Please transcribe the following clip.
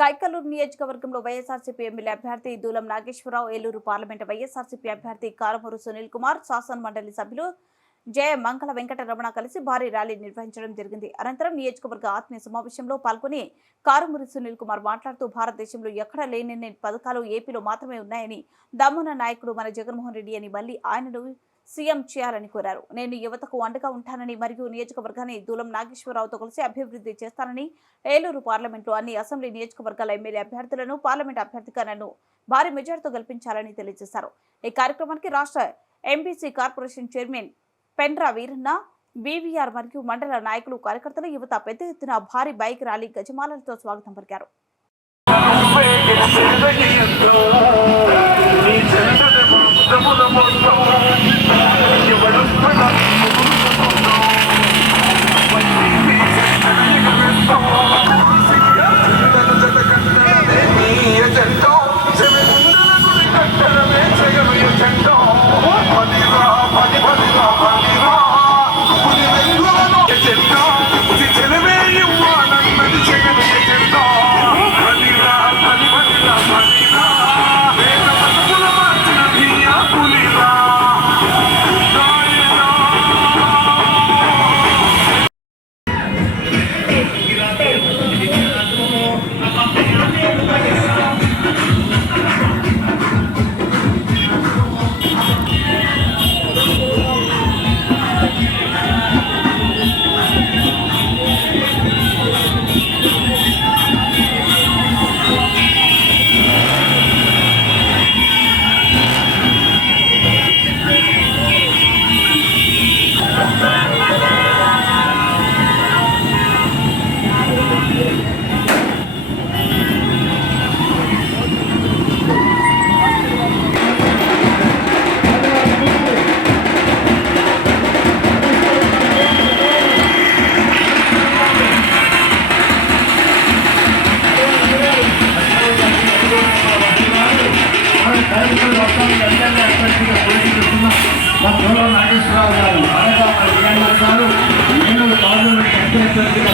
కైకలూరు నియోజకవర్గంలో వైఎస్ఆర్సీపీ ఎమ్మెల్యే అభ్యర్థి దూలం నాగేశ్వరరావు ఏలూరు పార్లమెంటు వైఎస్ఆర్సీపీ అభ్యర్థి కారమూరు సునీల్ కుమార్ శాసన మండలి సభ్యులు జయ మంగళ వెంకటరమణ కలిసి భారీ ర్యాలీ నిర్వహించడం జరిగింది. అనంతరం నియోజకవర్గ ఆత్మీయ సమావేశంలో పాల్గొని కారుమూరి సునీల్ కుమార్ మాట్లాడుతూ భారతదేశంలో ఎక్కడా లేని పథకాలు ఏపీలో మాత్రమే ఉన్నాయని దమ్మున నాయకుడు మన జగన్మోహన్ రెడ్డి అని మళ్ళీ ఆయనను సీఎం చేయాలని కోరారు నేను యువతకు అండగా ఉంటానని మరియు నియోజకవర్గాన్ని దూలం నాగేశ్వరరావుతో కలిసి అభివృద్ధి చేస్తానని ఏలూరు పార్లమెంట్లో అన్ని అసెంబ్లీ నియోజకవర్గాల ఎమ్మెల్యే అభ్యర్థులను పార్లమెంట్ అభ్యర్థిగా నన్ను భారీ మెజార్టీతో గెలిపించాలని తెలియజేశారు ఈ కార్యక్రమానికి రాష్ట్ర MBC corporation chairman Pendra Veeranna BVR మరియు మండల నాయకులు కార్యకర్తలు యువత పెద్ద ఎత్తున భారీ బైక్ ర్యాలీ గజమాలలతో స్వాగతం పలికారు దళితులు మొత్తం ఎమ్మెల్యే అభ్యర్థిగా పోటీ చేస్తున్న మా పూర్వ నాగేశ్వరరావు గారు అనగా మన గారు నేను కాదు